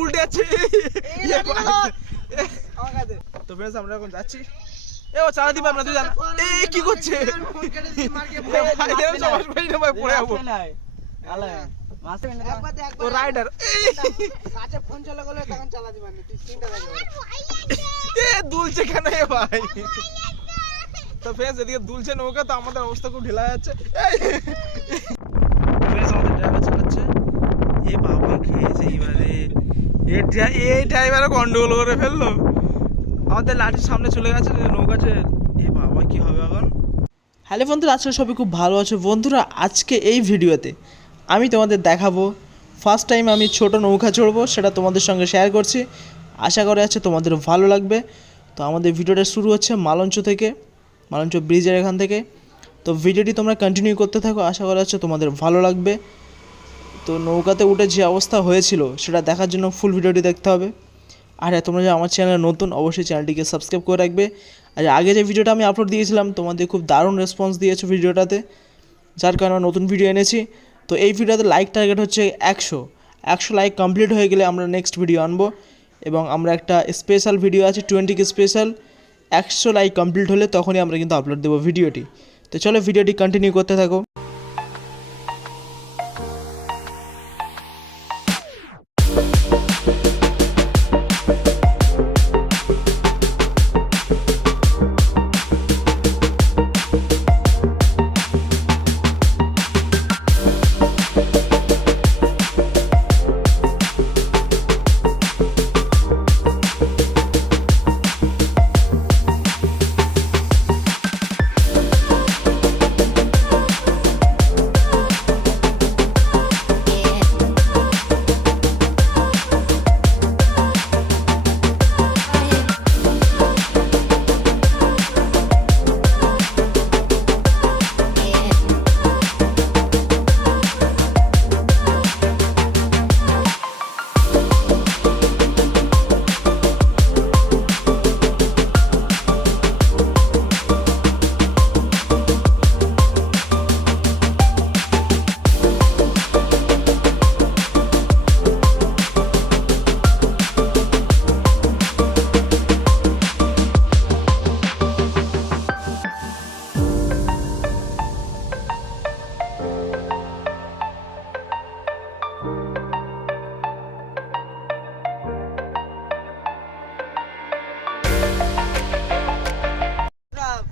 উল্টে যাচ্ছে। তো फ्रेंड्स আমরা এখন যাচ্ছি। এ ও চালা দিবা না তুই জান। এই কি করছে? ভাই দেও সবাই ভাই পড়ে যাবো। আলে মাসে ও রাইডার কাছে ফোন চালা গলে তখন চালা দিবা না তুই সিনটা দেখো। এ দুলছে কেন এ ভাই? তো फ्रेंड्स এদিকে দুলছে নৌকা, তো আমাদের অবস্থা খুব ঢিলা যাচ্ছে। फ्रेंड्स আমাদের ড্রাইভার চালাচ্ছে। এ বাবা খেয়েছে এবারে। এই ড্রাইভারও গন্ডগোল করে ফেললো। আমাদের লাঠির সামনে চলে গেছে নৌকাছে। এ বাবা কি হবে এখন? হ্যালো বন্ধুরা, আজকে সবাই খুব ভালো আছো। বন্ধুরা আজকে এই ভিডিওতে আমি তোমাদের দেখাবো ফার্স্ট টাইম আমি ছোট নৌকা চড়বো, সেটা তোমাদের সঙ্গে শেয়ার করছি। আশা করা যাচ্ছে তোমাদের ভালো লাগবে। তো আমাদের ভিডিওটা শুরু হচ্ছে মালঞ্চ থেকে, মালঞ্চ ব্রিজের এখান থেকে। তো ভিডিওটি তোমরা কন্টিনিউ করতে থাকো, আশা করা যাচ্ছে তোমাদের ভালো লাগবে। তো নৌকাতে উঠে যে অবস্থা হয়েছিল সেটা দেখার জন্য ফুল ভিডিওটি দেখতে হবে। আর তোমরা যে আমার চ্যানেলে নতুন, অবশ্যই চ্যানেলটিকে সাবস্ক্রাইব করে রাখবে। আর আগে যে ভিডিওটা আমি আপলোড দিয়েছিলাম তোমাদের খুব দারুণ রেসপন্স দিয়েছো ভিডিওটাতে, যার কারণে নতুন ভিডিও এনেছি। তো এই ভিডিওতে লাইক টার্গেট হচ্ছে 100 লাইক কমপ্লিট হয়ে গেলে আমরা নেক্সট ভিডিও আনবো। এবং আমরা একটা স্পেশাল ভিডিও আছে 20 স্পেশাল, 100 লাইক কমপ্লিট হলে তখনই আমরা কিন্তু আপলোড দেবো ভিডিওটি। তো চলো ভিডিওটি কন্টিনিউ করতে থাকো।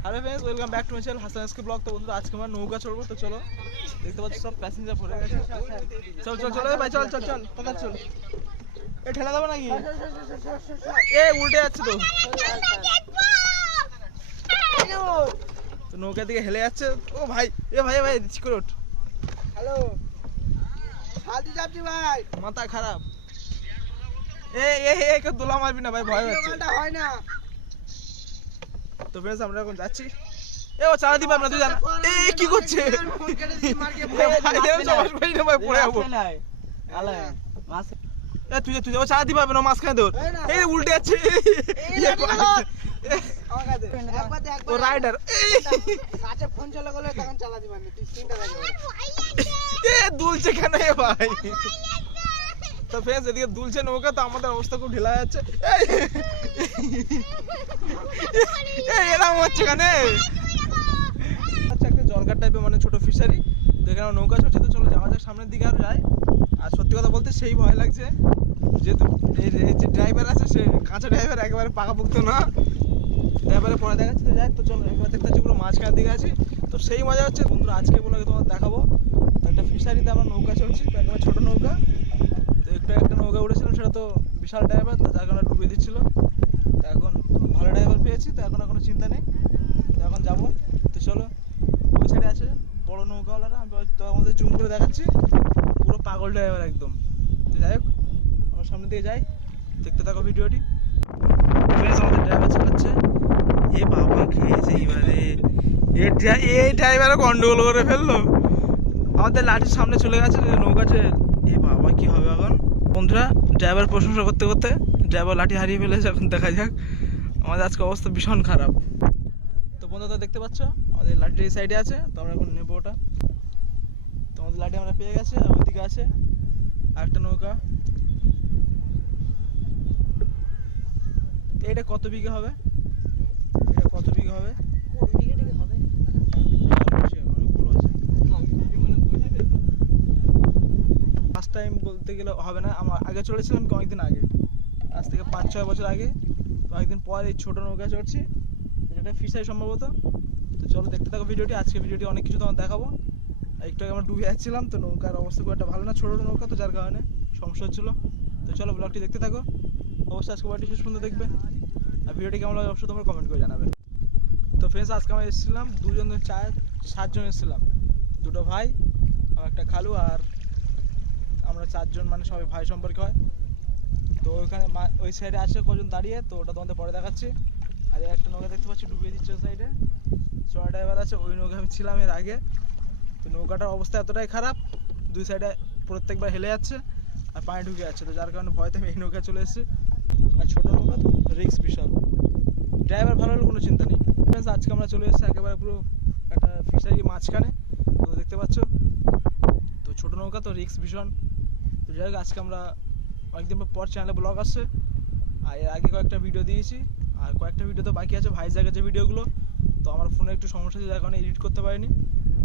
Hello friends, welcome back to my channel Hasan blog. তো বন্ধুরা আজকে আমরা নৌকা চড়বো। তো চলো, দেখতে পাচ্ছ সব প্যাসেঞ্জার ভরে গেছে। চল চল চল ভাই, চল চল চল তাড়াতাড়ি চল। এ ঠেলা দেবো নাকি? এ উল্টে যাচ্ছে তো। তো নৌকা দিকে হেলে যাচ্ছে। ও ভাই, এ ভাই ভাই ঠিক করে ওঠ। হ্যালো শান্তি যাচ্ছি ভাই, মাথা খারাপ। এ এ এ কে দোলা মারবি না ভাই, ভয় হচ্ছে। হয় না। তো फ्रेंड्स আমরা এখন যাচ্ছি। এ ও চালা দিবা না তুই জান। এই কি করছে? ভাই দেও সবাই ভাই পড়ে যাবো। আলে মাসে এ তুই ও চালা দিবা না, মাঝখানে দৌড়। এই উল্টে যাচ্ছে। ও রাইডার কাছে ফোন চালা গলে তখন চালা দিবা না তুই সিনটা দেখো। এ দুলছে কেন এ ভাই? তো फ्रेंड्स এদিকে দুলছে নৌকা, তো আমাদের অবস্থা খুব ঢিলা যাচ্ছে। এরকম হচ্ছে কেন? আচ্ছা, একটা জলঘাট টাইপের মানে ছোট ফিশারি, তো এখানে নৌকা চলছে। তো চলো যাওয়া যাক সামনের দিকে আর যাই। আর সত্যি কথা বলতে সেই ভয় লাগছে, যেহেতু এই যে ড্রাইভার আছে সে কাঁচা ড্রাইভার, একেবারে পাকাপোক্ত না। ড্রাইভারে পরে দেখাচ্ছে। তো যাক, তো চলো একবার দেখতে পাচ্ছি পুরো মাঝখানের দিকে আছি। তো সেই মজা হচ্ছে বন্ধুরা, আজকে বলে তোমার দেখাবো। তো একটা ফিশারিতে আমরা নৌকা চলছি, তো একেবারে ছোটো নৌকা। তো একটা নৌকা উঠেছিলাম, সেটা তো বিশাল ড্রাইভার, তো যার কারণে ডুবিয়ে দিচ্ছিলো। তো এখন ভালো ড্রাইভার পেয়েছি, তো এখন কোনো চিন্তা নেই। তো এখন যাবো। তো চলো, ওই সাইডে আছে বড় নৌকাওয়ালারা, আমি তো আমাদের জুম করে দেখাচ্ছি, পুরো পাগল ড্রাইভার একদম। তো যাই হোক, আমার সামনে দিয়ে যাই, দেখতে থাকো ভিডিওটি। আমাদের ড্রাইভার চালাচ্ছে। এ বাবা খেয়েছে এবারে। এই ড্রাইভারও গন্ডগোল করে ফেললো। আমাদের লাঠির সামনে চলে গেছে নৌকাছে। এ বাবা কি হবে এখন? বন্ধুরা ড্রাইভার প্রশংসা করতে করতে ড্রাইভার লাঠি হারিয়ে ফেলেছে। এখন দেখা যাক, আমাদের আজকে অবস্থা ভীষণ খারাপ। তো বন্ধুরা দেখতে পাচ্ছ আমাদের লাঠি এই সাইডে আছে, তো আমরা এখন নেবো ওটা। তো আমাদের লাঠি আমরা পেয়ে গেছে, আর ওইদিকে আছে আরেকটা নৌকা। এটা কত বিঘা হবে? এটা কত বিঘা হবে? ফার্স্ট টাইম বলতে গেলে হবে না, আমার আগে চড়েছিলাম কয়েকদিন আগে, আজ থেকে 5-6 বছর আগে। কয়েকদিন পর এই ছোটো নৌকা চড়ছি, যেটা ফিশারি সম্ভবত। তো চলো দেখতে থাকো ভিডিওটি। আজকে ভিডিওটি অনেক কিছু তোমার দেখাবো। একটু আগে আমরা ডুবে যাচ্ছিলাম, তো নৌকার অবস্থা খুব একটা ভালো না, ছোটো নৌকা তো যার কারণে সমস্যা হচ্ছিলো। তো চলো ব্লগটি দেখতে থাকো, অবশ্যই আজকে ব্লগটি শেষ পর্যন্ত দেখবে। আর ভিডিওটি কেমন লাগে অবশ্যই তোমরা কমেন্ট করে জানাবে। তো ফ্রেন্ডস, আজকে আমরা এসেছিলাম 7 জন এসেছিলাম, 2 ভাই আর একটা খালু, আর আমরা 4 জন, মানে সবাই ভাই সম্পর্কে হয়। তো ওইখানে ওই সাইডে আছে কজন দাঁড়িয়ে, তো ওটা তোমাদের পরে দেখাচ্ছি। আর এই একটা নৌকা দেখতে পাচ্ছি ডুবিয়ে দিচ্ছে ওই সাইডে, চড়া ড্রাইভার আছে। ওই নৌকা আমি ছিলাম এর আগে। তো নৌকাটার অবস্থা এতটাই খারাপ, 2 সাইডে প্রত্যেকবার হেলে যাচ্ছে আর পানি ঢুকে যাচ্ছে, তো যার কারণে ভয়তে আমি এই নৌকা চলে এসেছি। আর ছোটো নৌকা তো রিস্ক বিশাল, ড্রাইভার ভালো হলে কোনো চিন্তা নেই। আজকে আমরা চলে এসেছি একেবারে পুরো একটা ফিশারি মাঝখানে, তো দেখতে পাচ্ছ। তো ছোটো নৌকা তো রিস্ক ভীষণ। তো যাই হোক, আজকে আমরা অনেকদিন পর চ্যানেলে ব্লগ আসছে, আর এর আগে কয়েকটা ভিডিও দিয়েছি, আর কয়েকটা ভিডিও তো বাকি আছে ভাইজ্যাগের যে ভিডিওগুলো। তো আমার ফোনে একটু সমস্যা আছে, যার কারণে এডিট করতে পারিনি।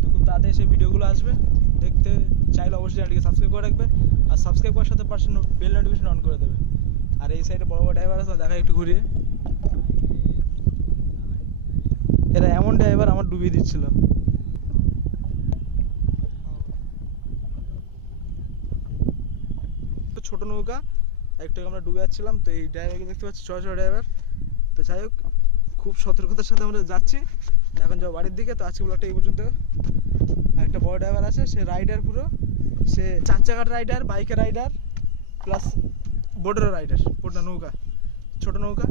তো খুব তাড়াতাড়ি সেই ভিডিওগুলো আসবে, দেখতে চাইলে অবশ্যই চ্যানেলটিকে সাবস্ক্রাইব করে রাখবে, আর সাবস্ক্রাইব করার সাথে বেল নোটিফিকেশন অন করে দেবে। আর এই সাইডে বড় বড় ড্রাইভার আছে, দেখা একটু ঘুরিয়ে। এরা এমন ড্রাইভার আমার ডুবিয়ে দিচ্ছিল। ছোট নৌকা একটু আমরা ডুবে যাচ্ছিলাম, তো এই ড্রাইভারকে দেখতে পাচ্ছি, ছোট ড্রাইভার। তো যাই হোক, খুব সতর্কতার সাথে আমরা যাচ্ছি এখন যাবো বাড়ির দিকে। তো আজকে ব্লগটা এই পর্যন্ত। একটা বড় ড্রাইভার আছে, সে রাইডার, পুরো সে 4 চাকার রাইডার, বাইকের রাইডার, প্লাস বোটেরও রাইডার, বোটটা নৌকা, ছোট নৌকা।